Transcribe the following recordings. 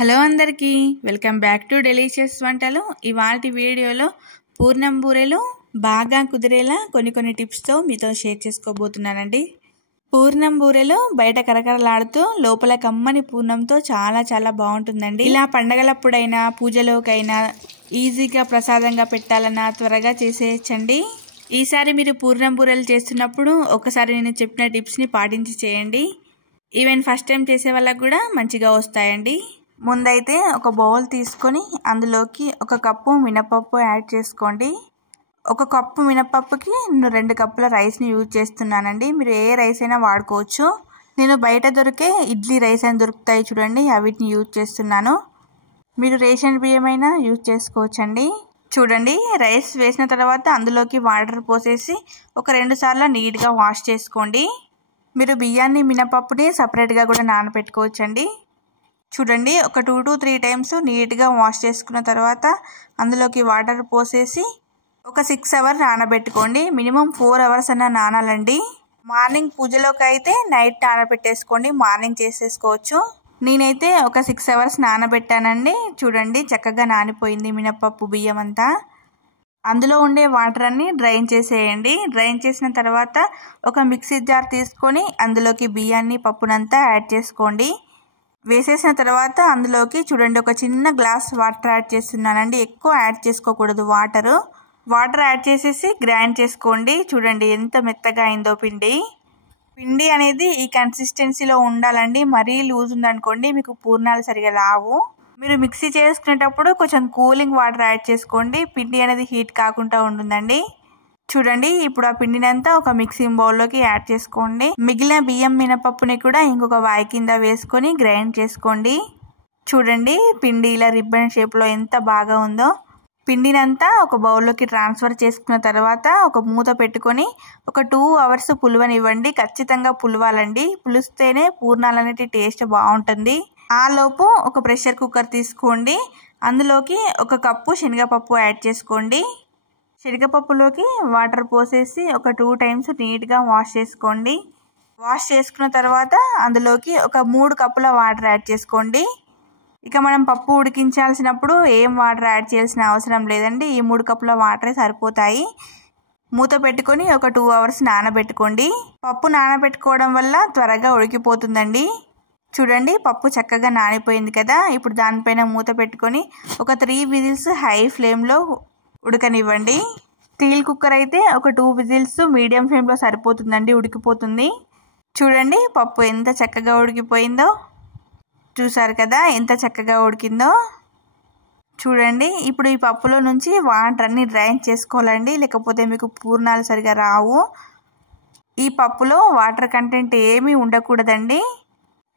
Hello అందరికీ welcome back to delicious వంటలు. ఇవాల్టి వీడియోలో పూర్ణం బూరెలు బాగా కుదిరేలా కొన్ని టిప్స్తో మీతో షేర్ చేసుకోబోతున్నానండి. పూర్ణం బూరెలు బయట కరకరలాడుతూ లోపల కమ్మని పూర్ణంతో చాలా బాగుంటుందండి. ఇలా పండగలప్పుడైనా పూజలోకైనా ఈజీగా ప్రసాదంగా పెట్టాలన్నా త్వరగా చేసేయచ్చండి. ఈసారి మీరు పూర్ణం బూరెలు చేస్తున్నప్పుడు ఒకసారి నేను చెప్పిన టిప్స్ని పాటించి చేయండి. ఈవెన్ ఫస్ట్ టైం చేసే వాళ్ళకు కూడా మంచిగా వస్తాయండి. ముందైతే ఒక బౌల్ తీసుకొని అందులోకి ఒక కప్పు మినపప్పు యాడ్ చేసుకోండి. ఒక కప్పు మినపప్పుకి నేను 2 కప్పుల రైస్ని యూజ్ చేస్తున్నానండి. మీరు ఏ రైస్ అయినా వాడుకోవచ్చు. నేను బయట దొరికే ఇడ్లీ రైస్ అని దొరుకుతాయి చూడండి, అవిటిని యూజ్ చేస్తున్నాను. మీరు రేషన్ బియ్యం అయినా యూజ్ చేసుకోవచ్చండి. చూడండి, రైస్ వేసిన తర్వాత అందులోకి వాటర్ పోసేసి ఒక 2 సార్లు నీట్గా వాష్ చేసుకోండి. మీరు బియ్యాన్ని మినపప్పుని సపరేట్గా కూడా నానబెట్టుకోవచ్చండి. చూడండి, ఒక 2 to 3 టైమ్స్ నీట్గా వాష్ చేసుకున్న తర్వాత అందులోకి వాటర్ పోసేసి ఒక 6 అవర్స్ నానబెట్టుకోండి. మినిమం 4 అవర్స్ అన్న నానాలండి. మార్నింగ్ పూజలోకి అయితే నైట్ నానబెట్టేసుకోండి, మార్నింగ్ చేసేసుకోవచ్చు. నేనైతే ఒక 6 అవర్స్ నానబెట్టానండి. చూడండి, చక్కగా నానిపోయింది మినపప్పు బియ్యం అంతా. అందులో ఉండే వాటర్ అన్ని డ్రైన్ చేసేయండి. డ్రైన్ చేసిన తర్వాత ఒక మిక్సీ జార్ తీసుకొని అందులోకి బియ్యాన్ని పప్పునంతా యాడ్ చేసుకోండి. వేసేసిన తర్వాత అందులోకి చూడండి ఒక చిన్న గ్లాస్ వాటర్ యాడ్ చేస్తున్నానండి. ఎక్కువ యాడ్ చేసుకోకూడదు వాటర్ యాడ్ చేసేసి గ్రైండ్ చేసుకోండి. చూడండి ఎంత మెత్తగా అయిందో పిండి అనేది ఈ కన్సిస్టెన్సీలో ఉండాలండి. మరీ లూజ్ ఉందనుకోండి మీకు పూర్ణాలు సరిగా రావు. మీరు మిక్సీ చేసుకునేటప్పుడు కొంచెం కూలింగ్ వాటర్ యాడ్ చేసుకోండి. పిండి అనేది హీట్ కాకుండా ఉంటుందండి. చూడండి, ఇప్పుడు ఆ పిండినంతా ఒక మిక్సింగ్ బౌల్లోకి యాడ్ చేసుకోండి. మిగిలిన బియ్యం మినపప్పుని కూడా ఇంకొక వాయి కింద వేసుకొని గ్రైండ్ చేసుకోండి. చూడండి, పిండి ఇలా రిబ్బన్ షేప్లో ఎంత బాగా ఉందో. పిండినంతా ఒక బౌల్లోకి ట్రాన్స్ఫర్ చేసుకున్న తర్వాత ఒక మూత పెట్టుకొని ఒక 2 అవర్స్ పులవనివ్వండి. ఖచ్చితంగా పులవాలండి. పులిస్తేనే పూర్ణాలనేటి టేస్ట్ బాగుంటుంది. ఆ లోపు ఒక ప్రెషర్ కుక్కర్ తీసుకోండి. అందులోకి ఒక కప్పు శనగపప్పు యాడ్ చేసుకోండి. శనగపప్పులోకి వాటర్ పోసేసి ఒక 2 టైమ్స్ నీట్గా వాష్ చేసుకోండి. వాష్ చేసుకున్న తర్వాత అందులోకి ఒక 3 కప్పుల వాటర్ యాడ్ చేసుకోండి. ఇక మనం పప్పు ఉడికించాల్సినప్పుడు ఏం వాటర్ యాడ్ చేయాల్సిన అవసరం లేదండి. ఈ 3 కప్పుల వాటరే సరిపోతాయి. మూత పెట్టుకొని ఒక 2 అవర్స్ నానబెట్టుకోండి. పప్పు నానబెట్టుకోవడం వల్ల త్వరగా ఉడికిపోతుందండి. చూడండి, పప్పు చక్కగా నానిపోయింది కదా. ఇప్పుడు దానిపైన మూత పెట్టుకొని ఒక 3 విజిల్స్ హై ఫ్లేమ్లో ఉడకనివ్వండి. స్టీల్ కుక్కర్ అయితే ఒక 2 విజిల్స్ మీడియం ఫ్లేమ్లో సరిపోతుందండి, ఉడికిపోతుంది. చూడండి, పప్పు ఎంత చక్కగా ఉడికిపోయిందో. చూసారు కదా ఎంత చక్కగా ఉడికిందో. చూడండి, ఇప్పుడు ఈ పప్పులో నుంచి వాటర్ అన్ని డ్రైన్ చేసుకోవాలండి, లేకపోతే మీకు పూర్ణాలు సరిగా రావు. ఈ పప్పులో వాటర్ కంటెంట్ ఏమీ ఉండకూడదండి.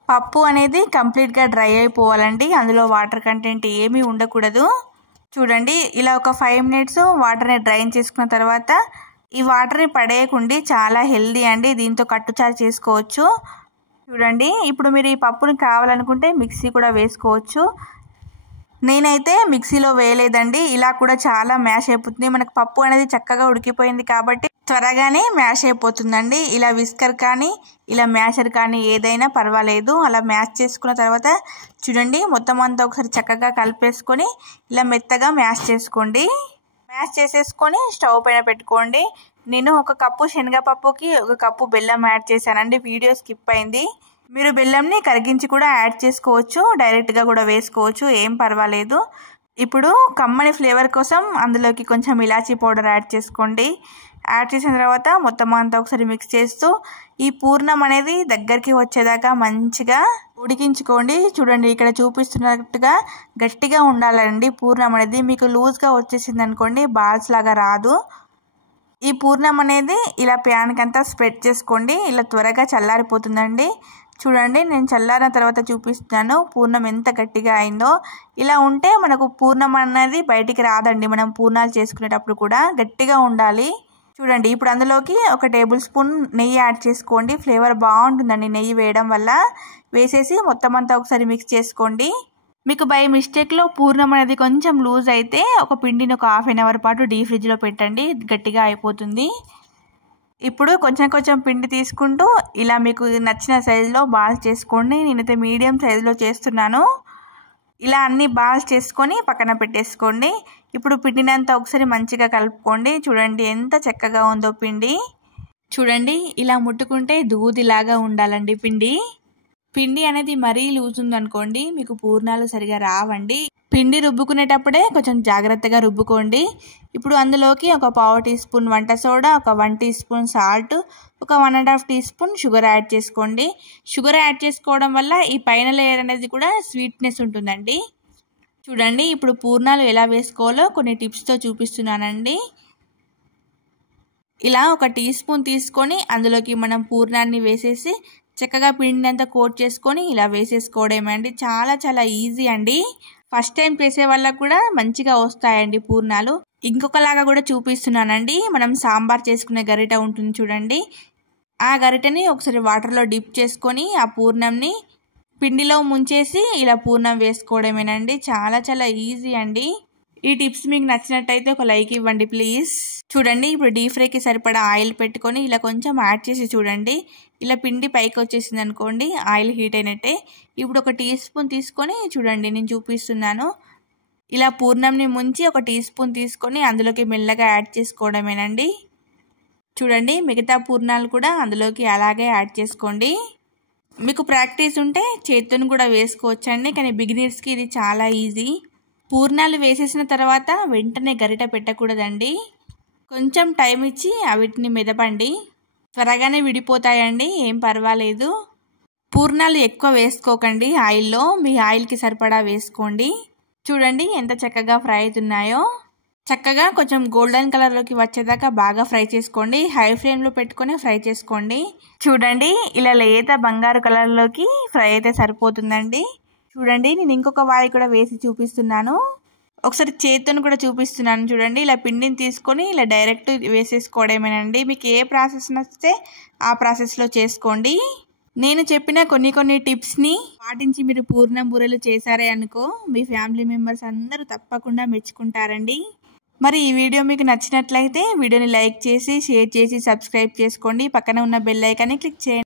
పప్పు అనేది కంప్లీట్గా డ్రై అయిపోవాలండి. అందులో వాటర్ కంటెంట్ ఏమీ ఉండకూడదు. చూడండి, ఇలా ఒక 5 మినిట్స్ వాటర్ని డ్రైన్ చేసుకున్న తర్వాత ఈ వాటర్ని పడేయకుండా చాలా హెల్దీ అండి. దీంతో కట్టుచారు చేసుకోవచ్చు. చూడండి, ఇప్పుడు మీరు ఈ పప్పుని కావాలనుకుంటే మిక్సీ కూడా వేసుకోవచ్చు. నేనైతే మిక్సీలో వేయలేదండి. ఇలా కూడా చాలా మ్యాష్ అయిపోతుంది. మనకు పప్పు అనేది చక్కగా ఉడికిపోయింది కాబట్టి త్వరగానే మ్యాష్ అయిపోతుందండి. ఇలా విస్కర్ కానీ ఇలా మ్యాషర్ కానీ ఏదైనా పర్వాలేదు. అలా మ్యాష్ చేసుకున్న తర్వాత చూడండి, మొత్తం అంతా ఒకసారి చక్కగా కలిపేసుకొని ఇలా మెత్తగా మ్యాష్ చేసుకోండి. మ్యాష్ చేసేసుకొని స్టవ్ పైన పెట్టుకోండి. నేను ఒక కప్పు శనగపప్పుకి ఒక కప్పు బెల్లం యాడ్ చేశానండి. వీడియో స్కిప్ అయింది. మీరు బెల్లంని కరిగించి కూడా యాడ్ చేసుకోవచ్చు, డైరెక్ట్గా కూడా వేసుకోవచ్చు, ఏం పర్వాలేదు. ఇప్పుడు కమ్మని ఫ్లేవర్ కోసం అందులోకి కొంచెం ఇలాచీ పౌడర్ యాడ్ చేసుకోండి. యాడ్ చేసిన తర్వాత మొత్తం అంతా ఒకసారి మిక్స్ చేస్తూ ఈ పూర్ణం అనేది దగ్గరికి వచ్చేదాకా మంచిగా ఉడికించుకోండి. చూడండి, ఇక్కడ చూపిస్తున్నట్టుగా గట్టిగా ఉండాలండి పూర్ణం అనేది. మీకు లూజ్గా వచ్చేసింది అనుకోండి, బాల్స్ లాగా రాదు. ఈ పూర్ణం అనేది ఇలా ప్యాన్కి అంతా స్ప్రెడ్ చేసుకోండి. ఇలా త్వరగా చల్లారిపోతుందండి. చూడండి, నేను చల్లారిన తర్వాత చూపిస్తున్నాను పూర్ణం ఎంత గట్టిగా అయిందో. ఇలా ఉంటే మనకు పూర్ణం అనేది బయటికి రాదండి. మనం పూర్ణాలు చేసుకునేటప్పుడు కూడా గట్టిగా ఉండాలి. చూడండి, ఇప్పుడు అందులోకి ఒక టేబుల్ స్పూన్ నెయ్యి యాడ్ చేసుకోండి. ఫ్లేవర్ బాగుంటుందండి నెయ్యి వేయడం వల్ల. వేసేసి మొత్తం అంతా ఒకసారి మిక్స్ చేసుకోండి. మీకు బై మిస్టేక్లో పూర్ణం అనేది కొంచెం లూజ్ అయితే ఒక పిండిని ఒక 1/2 అవర్ పాటు డీప్ ఫ్రిడ్జ్లో పెట్టండి, గట్టిగా అయిపోతుంది. ఇప్పుడు కొంచెం పిండి తీసుకుంటూ ఇలా మీకు నచ్చిన సైజులో బాల్స్ చేసుకోండి. నేనైతే మీడియం సైజులో చేస్తున్నాను. ఇలా అన్ని బాల్స్ చేసుకొని పక్కన పెట్టేసుకోండి. ఇప్పుడు పిండినంతా ఒకసారి మంచిగా కలుపుకోండి. చూడండి ఎంత చక్కగా ఉందో పిండి. చూడండి ఇలా ముట్టుకుంటే దూదిలాగా ఉండాలండి పిండి అనేది మరీ లూజ్ ఉందనుకోండి మీకు పూర్ణాలు సరిగా రావండి. పిండి రుబ్బుకునేటప్పుడే కొంచెం జాగ్రత్తగా రుబ్బుకోండి. ఇప్పుడు అందులోకి ఒక 1/2 టీ స్పూన్ వంట సోడా, ఒక 1 టీ స్పూన్ సాల్ట్, ఒక 1½ టీ స్పూన్ షుగర్ యాడ్ చేసుకోండి. షుగర్ యాడ్ చేసుకోవడం వల్ల ఈ పైన లేయర్ అనేది కూడా స్వీట్నెస్ ఉంటుందండి. చూడండి ఇప్పుడు పూర్ణాలు ఎలా వేసుకోవాలో కొన్ని టిప్స్తో చూపిస్తున్నానండి. ఇలా ఒక టీ స్పూన్ తీసుకొని అందులోకి మనం పూర్ణాన్ని వేసేసి చక్కగా పిండి అంతా కోట్ చేసుకొని ఇలా వేసేసుకోవడమే అండి. చాలా చాలా ఈజీ అండి. ఫస్ట్ టైం చేసే వాళ్ళకు కూడా మంచిగా వస్తాయండి పూర్ణాలు. ఇంకొకలాగా కూడా చూపిస్తున్నానండి. మనం సాంబార్ చేసుకునే గరిట ఉంటుంది చూడండి, ఆ గరిటని ఒకసారి వాటర్లో డిప్ చేసుకొని ఆ పూర్ణంని పిండిలో ముంచేసి ఇలా పూర్ణం వేసుకోవడమేనండి. చాలా చాలా ఈజీ అండి. ఈ టిప్స్ మీకు నచ్చినట్టయితే ఒక లైక్ ఇవ్వండి ప్లీజ్. చూడండి ఇప్పుడు డీప్ ఫ్రైకి సరిపడా ఆయిల్ పెట్టుకొని ఇలా కొంచెం యాడ్ చేసి చూడండి. ఇలా పిండి పైకి వచ్చేసింది అనుకోండి, ఆయిల్ హీట్ అయినట్టే. ఇప్పుడు ఒక టీ స్పూన్ తీసుకొని చూడండి నేను చూపిస్తున్నాను. ఇలా పూర్ణంని ముంచి ఒక టీ స్పూన్ తీసుకొని అందులోకి మెల్లగా యాడ్ చేసుకోవడమేనండి. చూడండి మిగతా పూర్ణాలు కూడా అందులోకి అలాగే యాడ్ చేసుకోండి. మీకు ప్రాక్టీస్ ఉంటే చేత్తోని కూడా వేసుకోవచ్చండి, కానీ బిగినర్స్కి ఇది చాలా ఈజీ. పూర్ణాలు వేసేసిన తర్వాత వెంటనే గరిట పెట్టకూడదండి. కొంచెం టైం ఇచ్చి వీటిని మెదపండి, త్వరగానే విడిపోతాయండి, ఏం పర్వాలేదు. పూర్ణాలు ఎక్కువ వేసుకోకండి ఆయిల్లో, మీ ఆయిల్కి సరిపడా వేసుకోండి. చూడండి ఎంత చక్కగా ఫ్రై అవుతున్నాయో. చక్కగా కొంచెం గోల్డెన్ కలర్లోకి వచ్చేదాకా బాగా ఫ్రై చేసుకోండి. హై ఫ్లేమ్లో పెట్టుకొని ఫ్రై చేసుకోండి. చూడండి ఇలా లేత బంగారు కలర్లోకి ఫ్రై అయితే సరిపోతుందండి. చూడండి నేను ఇంకొక వాయి కూడా వేసి చూపిస్తున్నాను. ఒకసారి చేతితో కూడా చూపిస్తున్నాను చూడండి. ఇలా పిండిని తీసుకొని ఇలా డైరెక్ట్ వేసేసుకోవడమేనండి. మీకు ఏ ప్రాసెస్ నచ్చితే ఆ ప్రాసెస్లో చేసుకోండి. నేను చెప్పిన కొన్ని టిప్స్ని పాటించి మీరు పూర్ణం బూరెలు చేశారే అనుకో, మీ ఫ్యామిలీ మెంబర్స్ అందరూ తప్పకుండా మెచ్చుకుంటారండి. మరి ఈ వీడియో మీకు నచ్చినట్లయితే వీడియోని లైక్ చేసి షేర్ చేసి సబ్స్క్రైబ్ చేసుకోండి. పక్కన ఉన్న బెల్ ఐకాన్ని క్లిక్ చేయండి.